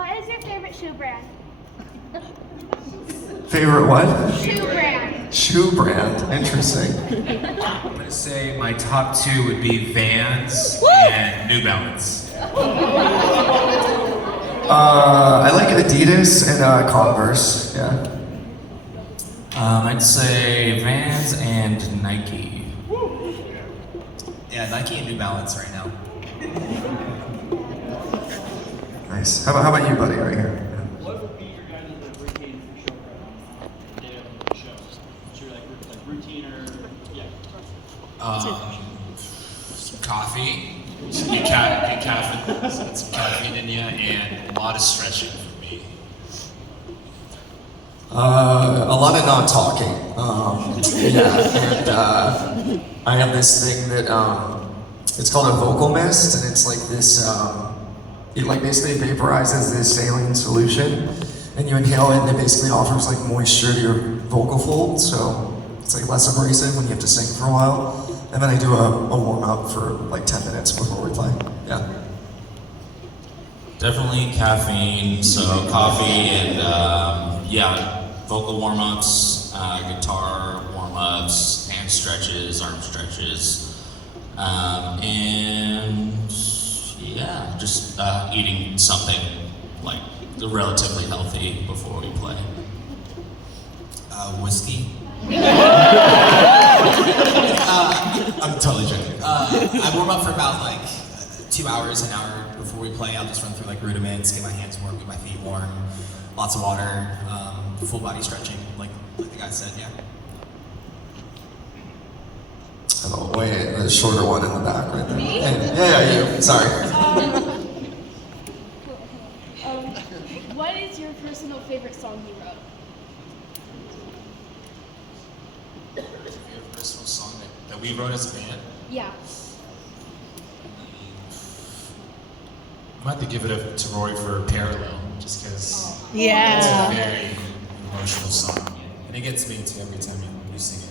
What is your favorite shoe brand? Favorite what? Shoe brand. Shoe brand. Interesting. I'm gonna say my top two would be Vans and New Balance. I like Adidas and Converse. Yeah. I'd say Vans and Nike. Yeah, Nike and New Balance right now. Nice. How about you, buddy, right here? What would be your guys' routine for show prep? The day of the show. What's your like routine or Some coffee, some caffeine, some caffeine in you, and a lot of stretching for me. A lot of non-talking. And I have this thing that it's called a vocal mist, and it's like this. It like basically vaporizes this saline solution, and you inhale it, and it basically offers like moisture to your vocal folds, so it's like less abrasive when you have to sing for a while. And then I do a warm up for like 10 minutes before we play. Yeah. Definitely caffeine, so coffee and vocal warm-ups, guitar warm-ups, hand stretches, arm stretches, and yeah, just eating something like relatively healthy before we play. Whiskey. I'm totally joking. I warm up for about like 2 hours, an hour before we play. I'll just run through like rudiments, get my hands warm, get my feet warm, lots of water, full body stretching, like the guy said, yeah. Oh, wait, the shorter one in the back right there. Me? Yeah, you. Sorry. What is your personal favorite song you wrote? Favorite personal song that we wrote as a band? Yeah. I'm about to give it to Rory for Parallel, just because Yeah. it's a very emotional song. And it gets me too every time you sing it.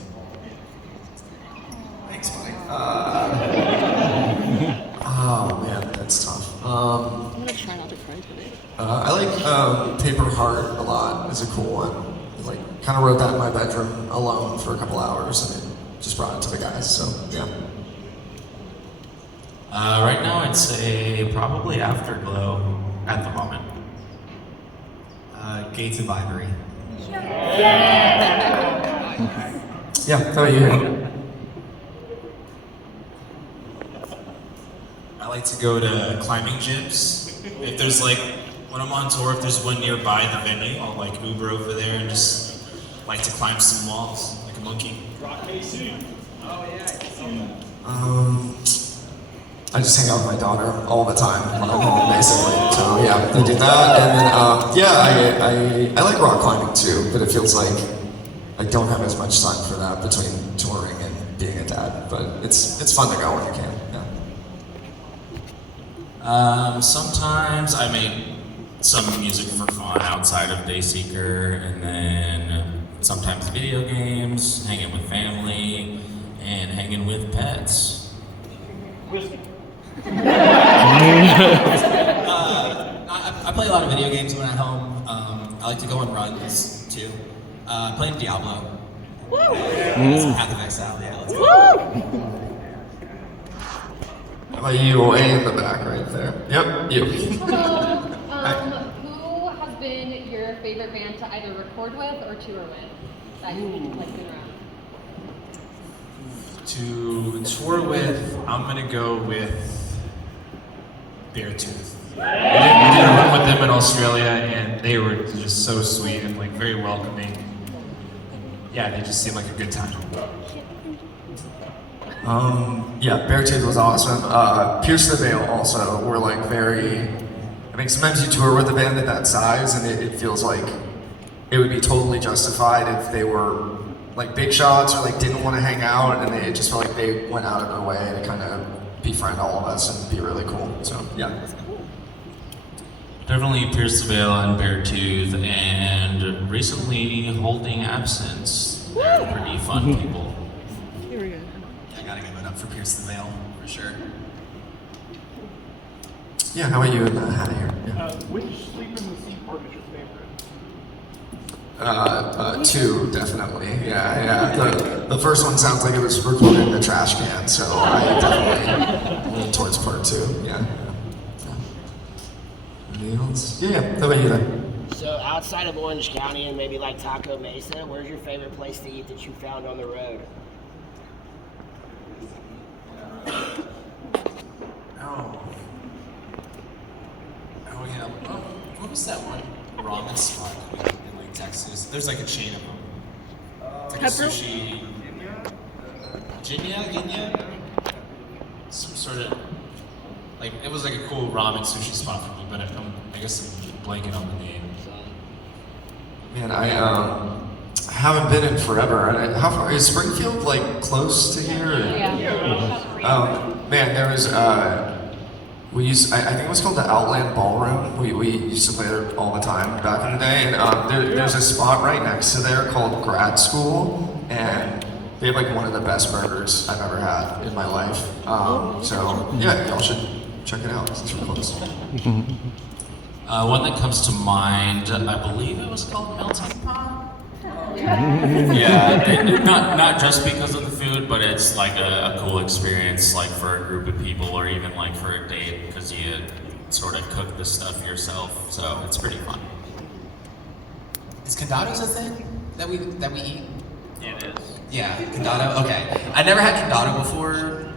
Thanks, buddy. Oh man, that's tough. I'm gonna try not to cry today. I like Paper Heart a lot. It's a cool one. Like, kind of wrote that in my bedroom alone for a couple hours, and it just brought it to the guys. So yeah. Right now, I'd say probably Afterglow at the moment. Gates of Ivory. Yeah. How about you? I like to go to climbing gyms. If there's like, when I'm on tour, if there's one nearby the venue, I'll like Uber over there and just like to climb some walls like a monkey. rock KC? Oh I just hang out with my daughter all the time when I'm home, basically. So yeah, I do that, and then I like rock climbing too, but it feels like I don't have as much time for that between touring and being a dad. But it's fun to go when you can. Yeah. Sometimes I make some music for fun outside of Dayseeker, and then sometimes video games, hanging with family, and hanging with pets. Whiskey. I play a lot of video games when I'm at home. I like to go on runs too. Playing Diablo. Some Path of Exile, yeah. Let's go. How about you, way in the back right there? Yep, you. Hello. Who has been your favorite band to either record with or tour with that you've like been around? To tour with, I'm gonna go with Beartooth. We did a run with them in Australia, and they were just so sweet and like very welcoming. Yeah, they just seemed like a good time. Yeah, Beartooth was awesome. Pierce the Veil also were like very. I think sometimes you tour with a band at that size, and it feels like it would be totally justified if they were like big shots or like didn't want to hang out, and they just felt like they went out of their way to kind of befriend all of us and be really cool. So yeah. Definitely Pierce the Veil and Beartooth, and recently Holding Absence. They're pretty fun people. Here we go. Yeah, I gotta give it up for Pierce the Veil, for sure. Yeah, how about you in the hat here? Yeah. Which Sleep in the Sea part is your favorite? Two, definitely. Yeah. The first one sounds like it was recorded in a trash can, so I definitely lean towards part two. Yeah. Anything else? Yeah. How about you then? So outside of Orange County and maybe like Taco Mesa, where's your favorite place to eat that you found on the road? Oh yeah. Oh, what was that one ramen spot in like Texas? There's like a chain of them. It's like a Pepper- sushi. Ginya? Some sort of like it was like a cool ramen sushi spot for me, but I guess I'm blanking on the name. Man, I haven't been in forever. How far is Springfield like close to here? Or? Man, there was we used I think it was called the Outland Ballroom. We used to play there all the time back in the day, and there's a spot right next to there called Grad School, and they have like one of the best burgers I've ever had in my life. So yeah, y'all should check it out. It's real close. One that comes to mind, I believe it was called Melting Pot. Yeah, not just because of the food, but it's like a cool experience, like for a group of people, or even like for a date, because you sort of cook the stuff yourself. So it's pretty fun. Is condados a thing that we eat? It is. Yeah, condado. Okay, I never had condado before.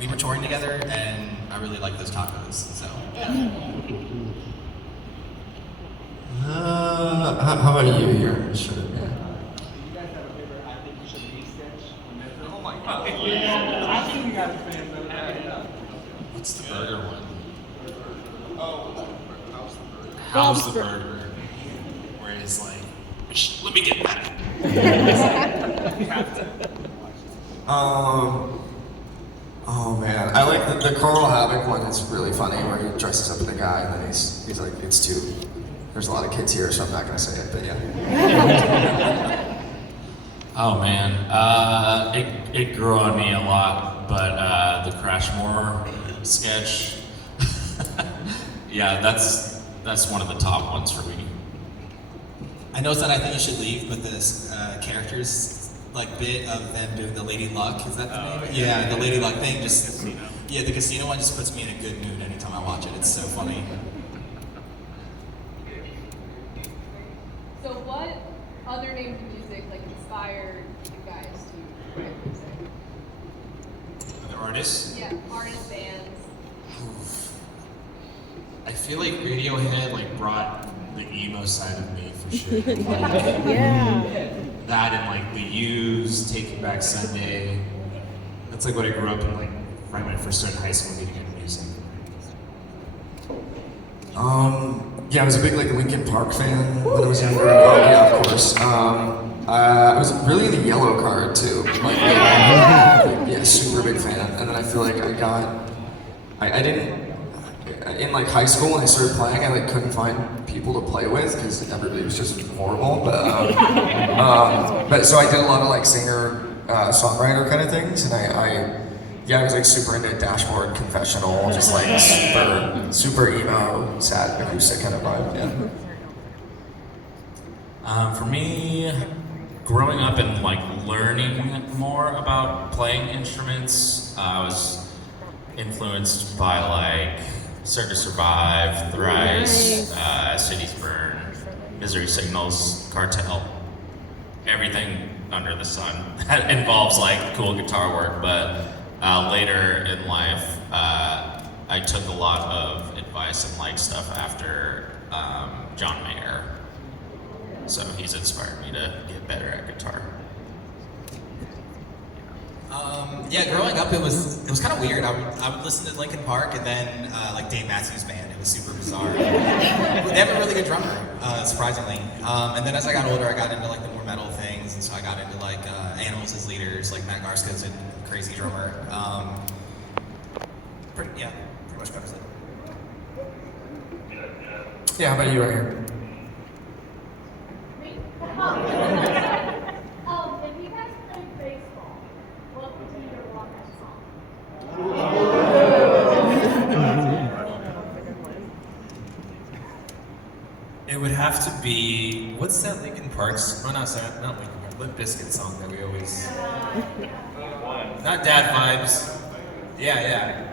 We were touring together, and I really like those tacos. So. How about you here? Sure. Do you guys have a favorite I think you should be sketch? Oh my god. I think you guys are fans of it. What's the burger one? Bob's How's the Burger. burger? Where it's like, let me get that. Oh man, I like the Carl Havoc one. It's really funny where he dresses up as a guy and then he's like, it's too. There's a lot of kids here, so I'm not gonna say it, but yeah. Oh man, it grew on me a lot, but the Crashmore sketch, yeah, that's one of the top ones for me. I know it's not I think you should leave, but this characters like bit of them doing the Lady Luck, is that the name? Yeah, the Lady Luck thing just the casino one just puts me in a good mood anytime I watch it. It's so funny. So what other names of music like inspired you guys to write music? Other artists? Yeah, artists, bands. I feel like Radiohead like brought the emo side of me for sure. Like, Yeah. that and like the Used, Taking Back Sunday. That's like what I grew up in, like right when I first started high school getting into music. Yeah, I was a big like Linkin Park fan when I was younger. Oh yeah, of course. I was really into Yellow Card too. Like, yeah, super big fan. And then I feel like I didn't in like high school when I started playing, I like couldn't find people to play with because everybody was just horrible. But so I did a lot of like singer songwriter kind of things, and I was like super into Dashboard Confessional, just like super emo, sad acoustic kind of vibe. Yeah. For me, growing up and like learning more about playing instruments, I was influenced by like Cirque du Survive, Thrice, Cities Burn, Misery Signals, Cartel, everything under the sun that involves like cool guitar work. But later in life, I took a lot of advice and like stuff after John Mayer. So he's inspired me to get better at guitar. Growing up, it was kind of weird. I would listen to Linkin Park and then like Dave Matthews Band. It was super bizarre. They have a really good drummer, surprisingly. And then as I got older, I got into like the more metal things, and so I got into like Animals as leaders, like Matt Garska's a crazy drummer. Pretty much covers it. Yeah, how about you right here? If you guys played baseball, what would be your walk-up song? It would have to be, what's that Linkin Park's, oh not Linkin Park, Limp Bizkit song that we always, not Dad Vibes. Yeah.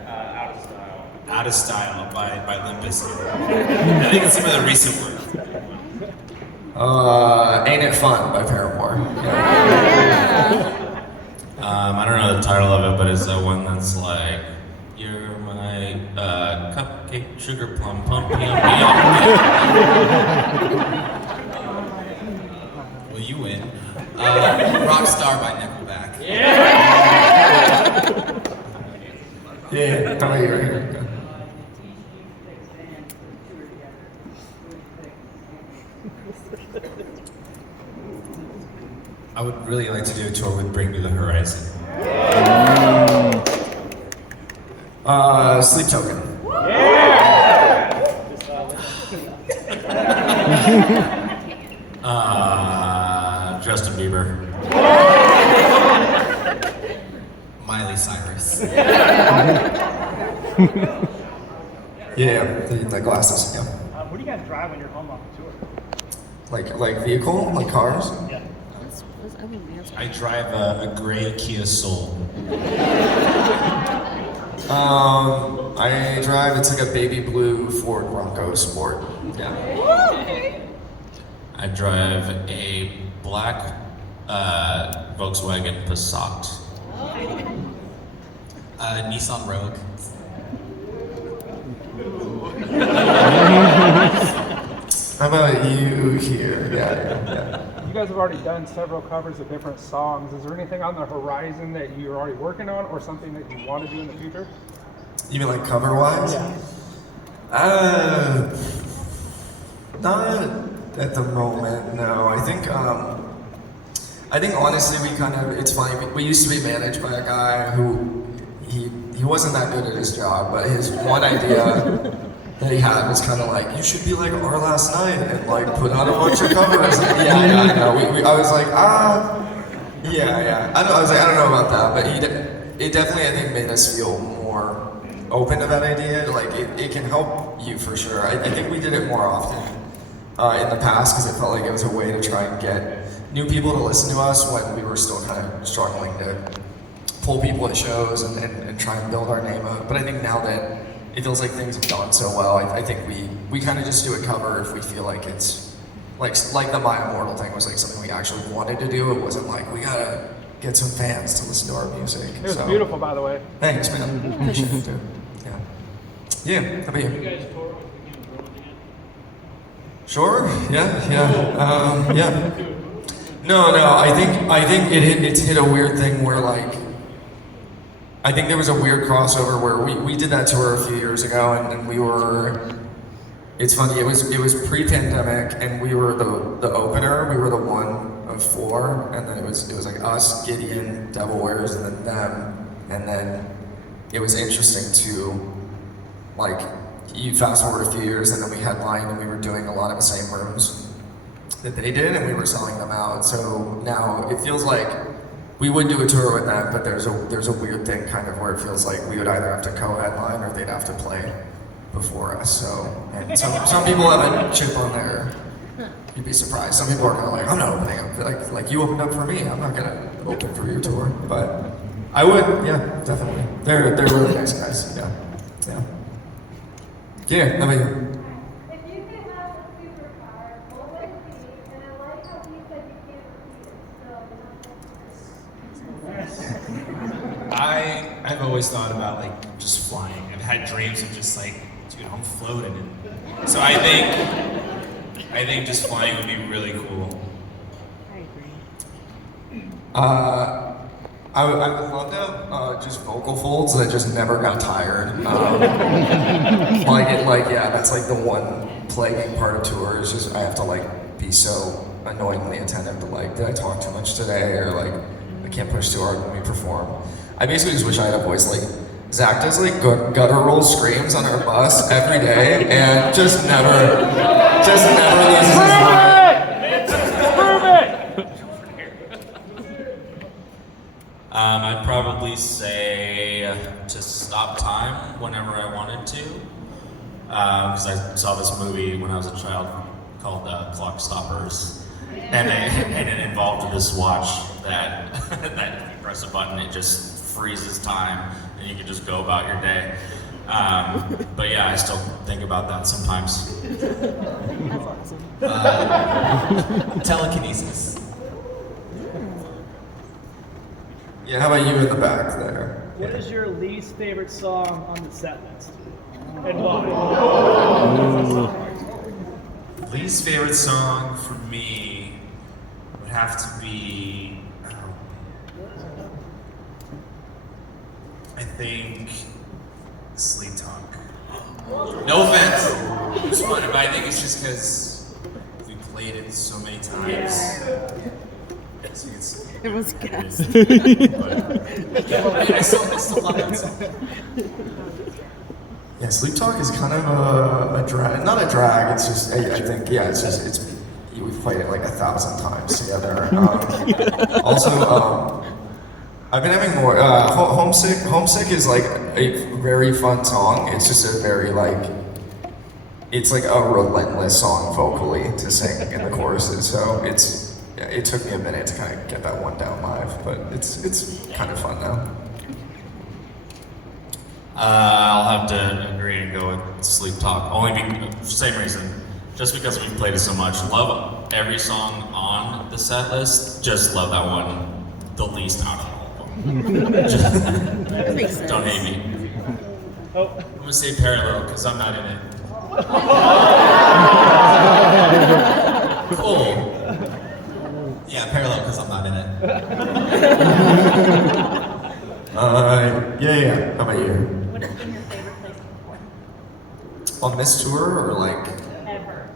Out of Style by Limp Bizkit. I think it's some of the recent work. Ain't It Fun by Paramore. I don't know the title of it, but it's the one that's like, you're my cupcake, sugar plum, pump, Well, you win. Rockstar by Nickelback. Yeah, how about you right here? I would really like to do a tour with Bring Me the Horizon. Sleep Token. Justin Bieber. Miley Cyrus. Yeah, the glasses, yeah. What do you guys drive when you're home off the tour? Like vehicle? Like cars? Yeah. I wouldn't answer. I drive a gray Kia Soul. I drive, it's like a baby blue Ford Bronco Sport. Yeah. I drive a black Volkswagen Passat. Nissan Rogue. How about you here? Yeah. You guys have already done several covers of different songs. Is there anything on the horizon that you're already working on, or something that you want to do in the future? You mean like cover-wise? Yeah. Not at the moment, no. I think honestly it's funny, we used to be managed by a guy who, he wasn't that good at his job, but his one idea that he had was kind of like, you should be like Our Last Night and like put out a bunch of covers. Yeah, I know. I was like, yeah. I was like, I don't know about that, but it definitely, I think, made us feel more open to that idea. Like, it can help you for sure. I think we did it more often in the past because it felt like it was a way to try and get new people to listen to us when we were still kind of struggling to pull people at shows and try and build our name up. But I think now that it feels like things have gone so well, I think we kind of just do a cover if we feel like it's like the My Immortal thing was like something we actually wanted to do. It wasn't like we gotta get some fans to listen to our music. It was beautiful, by the way. Thanks, man. Appreciate it, dude. Yeah. How about you? You guys tour with Sure. Yeah. Yeah. No. I think it's hit a weird thing where like. I think there was a weird crossover where we did that tour a few years ago and we were, it's funny, it was pre-pandemic and we were the opener, we were the one of four, and then it was like us, Gideon, Devil Wears, and then them, and then it was interesting to, like, you fast forward a few years and then we headlined and we were doing a lot of the same rooms that they did and we were selling them out, so now it feels like we would do a tour with them, but there's a weird thing kind of where it feels like we would either have to co-headline or they'd have to play before us. So, and some people have a chip on there. You'd be surprised. Some people are kind of like, I'm not opening up. Like you opened up for me. I'm not gonna open for your tour. But I would, yeah, definitely. They're really nice guys. Yeah. Yeah. I mean. If you could have a superpower, what would it be? And I like how you said you can't repeat it, so. I've always thought about like just flying. I've had dreams of just like, dude, I'm floating. So I think just flying would be really cool. I agree. I would love to have just vocal folds that just never got tired. That's like the one plaguing part of tour is just I have to like be so annoyingly attentive to like, did I talk too much today, or like I can't push too hard when we perform. I basically just wish I had a voice like Zach does like guttural screams on our bus every day and just never loses his voice. I'd probably say to stop time whenever I wanted to, because I saw this movie when I was a child called Clock Stoppers, and it involved this watch that that if you press a button, it just freezes time, and you can just go about your day. But yeah, I still think about that sometimes. Telekinesis. Yeah, how about you in the back there? What is your least favorite song on the set list? And why? Least favorite song for me would have to be, I think, Sleep Talk. No offense, it's fun, but I think it's just because we played it so many times. So It was gas. I still love that song. Yeah, Sleep Talk is kind of a drag. Not a drag. It's just I think we've played it like 1,000 times together. Also, I've been having more Homesick. Homesick is like a very fun song. It's just a very it's like a relentless song vocally to sing in the choruses. So it took me a minute to kind of get that one down live, but it's kind of fun now. I'll have to agree and go with Sleep Talk. Same reason. Just because we've played it so much. Love every song on the set list. Just love that one the least out of all of them. That makes sense. Don't hate me. Oh, I'm gonna say Parallel because I'm not in it. Cool. Yeah, Parallel because I'm not in it. Yeah. How about you? What has been your favorite place to perform? On this tour or like? Ever.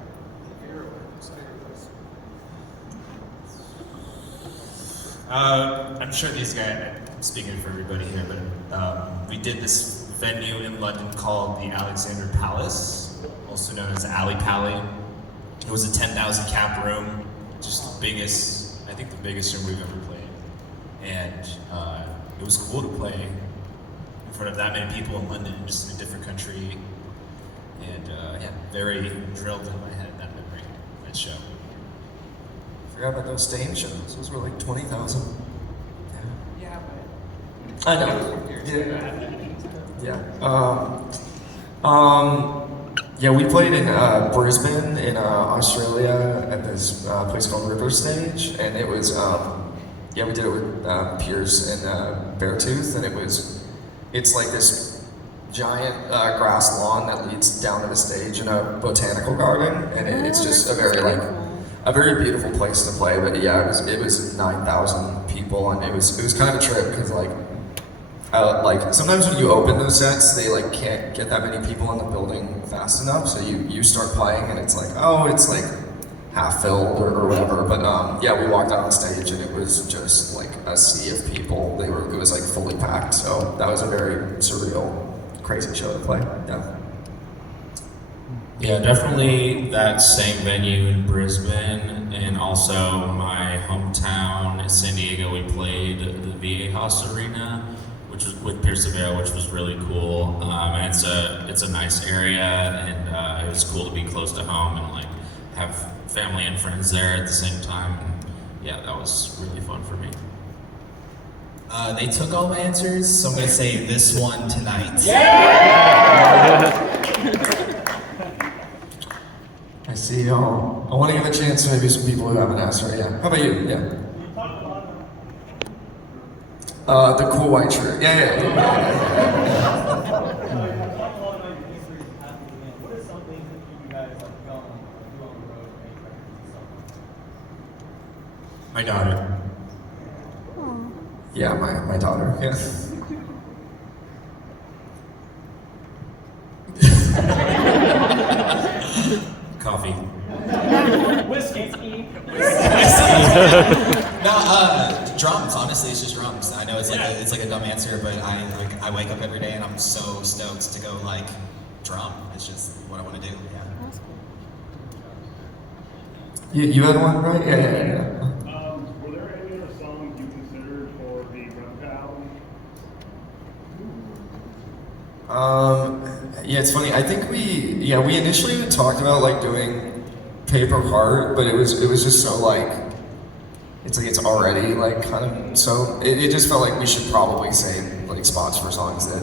I'm sure these guys, I'm speaking for everybody here, but we did this venue in London called the Alexander Palace, also known as Ali Pally. It was a 10,000 cap room, just the biggest, I think the biggest room we've ever played. And it was cool to play in front of that many people in London, just in a different country. And yeah, very drilled in my head, that memory, that show. Forgot about those stage shows. Those were like 20,000. yeah, I know. Yeah, we played in Brisbane in Australia at this place called River Stage, and it was we did it with Pierce and Beartooth, and it's like this giant grass lawn that leads down to the stage in a botanical garden, and it's just a very beautiful place to play. But yeah, it was 9,000 people, and it was kind of a trip because sometimes when you open those sets, they can't get that many people in the building fast enough. So you start playing, and it's half filled or whatever. But we walked out on stage, and it was just like a sea of people. It was fully packed. So that was a very surreal, crazy show to play. Yeah. Yeah, definitely that same venue in Brisbane, and also my hometown in San Diego. We played the VA House Arena, which was with Pierce Surveyor, which was really cool. And it's a nice area, and it was cool to be close to home and have family and friends there at the same time. And yeah, that was really fun for me. They took all my answers, so I'm gonna say this one tonight. I see y'all. I want to give a chance to maybe some people who haven't asked right yet. How about you? Yeah. The cool white shirt. Yeah. what are some things that you guys go on the road and My daughter. Yeah, my daughter. Yeah. Coffee. Whiskey. No, drums. Honestly, it's just drums. I know it's like a dumb answer, but I wake up every day and I'm so stoked to go drum. It's just what I want to do. Yeah. You had one, right? Yeah. Were there any other songs you considered for the Rep album? Yeah, it's funny. I think we initially talked about doing Paper Heart, but it was just so like, it's like it's already like kind of, so it just felt like we should probably save like spots for songs that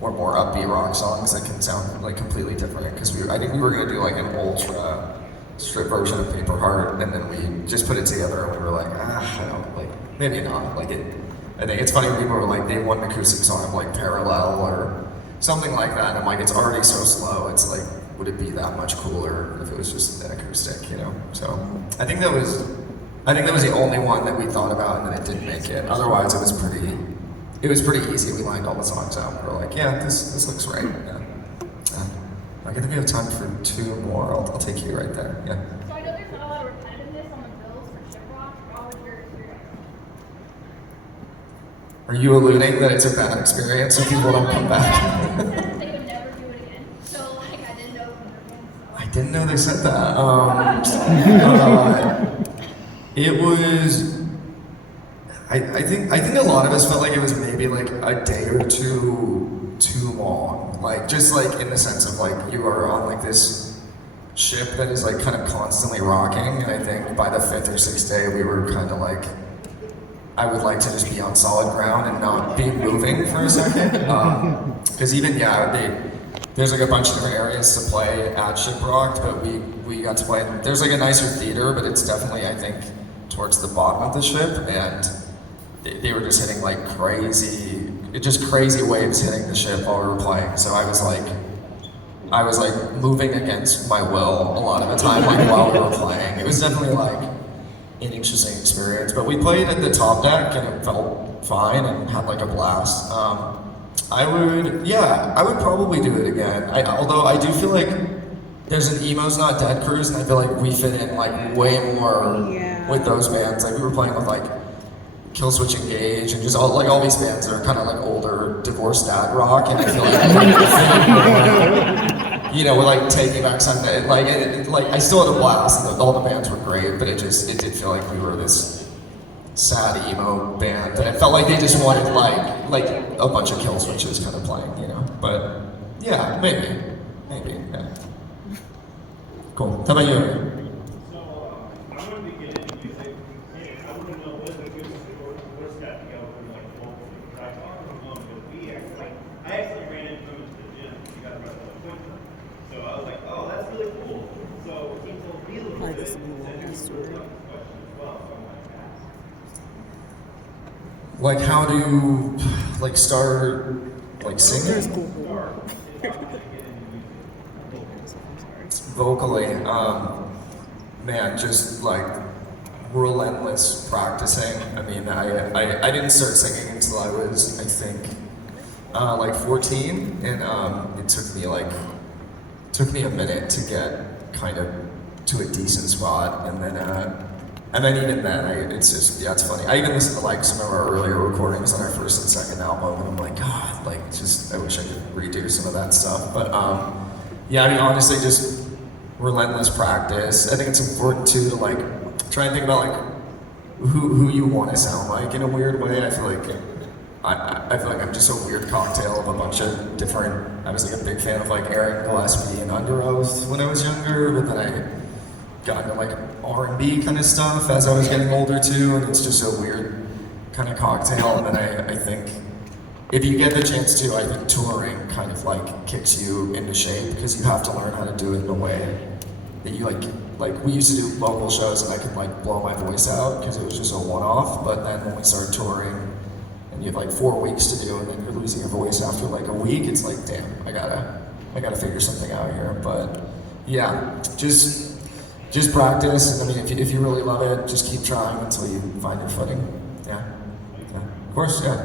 were more upbeat rock songs that can sound like completely different, because I think we were gonna do like an ultra strip version of Paper Heart, and then we just put it together and we were like, I don't, like, maybe not, like it, I think it's funny when people were like, they want an acoustic song of like Parallel or something like that, and I'm like, it's already so slow, it's like, would it be that much cooler if it was just an acoustic, you know? So I think that was the only one that we thought about, and then it didn't make it. Otherwise, it was pretty easy. We lined all the songs out. We were like, yeah, this looks right. Yeah. I think we have time for 2 more. I'll take you right there. Yeah. So I know there's not a lot of repetitiveness on the bills for Shiprock. How was your experience? Are you alluding that it's a bad experience so people don't come back? They said they would never do it again. So like I didn't know from their fans. I didn't know they said that. It was. I think a lot of us felt like it was maybe like a day or two too long. Like just like in the sense of like you are on like this ship that is like kind of constantly rocking, and I think by the 5th or 6th day we were kind of like, I would like to just be on solid ground and not be moving for a second. Because even there's like a bunch of different areas to play at Shiprocked, but we got to play. There's like a nicer theater, but it's definitely, I think, towards the bottom of the ship, and they were just hitting like crazy waves hitting the ship while we were playing. So I was like moving against my will a lot of the time, like while we were playing. It was definitely like an interesting experience, but we played at the top deck and it felt fine and had like a blast. I would probably do it again. Although I do feel like there's an Emo's Not Dead cruise, and I feel like we fit in like way more with those bands. Like we were playing with like Killswitch Engage and just all these bands that are kind of like older divorced dad rock, and I feel like you know, we're like Taking Back Sunday. Like I still had a blast, and all the bands were great, but it did feel like we were this sad emo band, and it felt like they just wanted like a bunch of Killswitches kind of playing, you know. But yeah, maybe, yeah. Cool. How about you? I wanted to get into music, and I want to know what's the good what's that together like vocally. I talked to him, but I actually ran into him at the gym. He got arrested on Twitter. So I was like, oh, that's really cool. So he told me a little bit, and he really got the question as well. So I'm like, Like how do you like start like singing? Vocally, man, just like relentless practicing. I mean, I didn't start singing until I was, I think, like 14, and it took me a minute to get kind of to a decent spot, and then even then, it's funny. I even listened to like some of our earlier recordings on our first and second album, and I'm like, God, like I wish I could redo some of that stuff. But yeah, I mean, honestly, just relentless practice. I think it's important too to like try and think about like who you want to sound like in a weird way. I feel like I'm just a weird cocktail of a bunch of different. I was like a big fan of like Aaron Gillespie and Under Oath when I was younger, but then I got into like R&B kind of stuff as I was getting older too, and it's just a weird kind of cocktail. And then I think if you get the chance to, I think touring kind of like kicks you into shape, because you have to learn how to do it in a way that you like we used to do local shows and I could like blow my voice out because it was just a one-off, but then when we started touring and you have like 4 weeks to do and then you're losing your voice after like a week, it's like, damn, I gotta figure something out here. But yeah, just practice, and I mean if you really love it, just keep trying until you find your footing. Yeah, of course, yeah.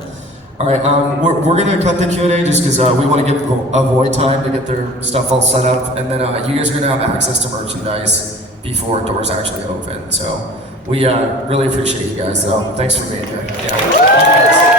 All right, we're gonna cut the Q&A just because we want to give Avoid time to get their stuff all set up, and then you guys are gonna have access to merchandise before doors actually open. So we really appreciate you guys. So thanks for being here. Yeah.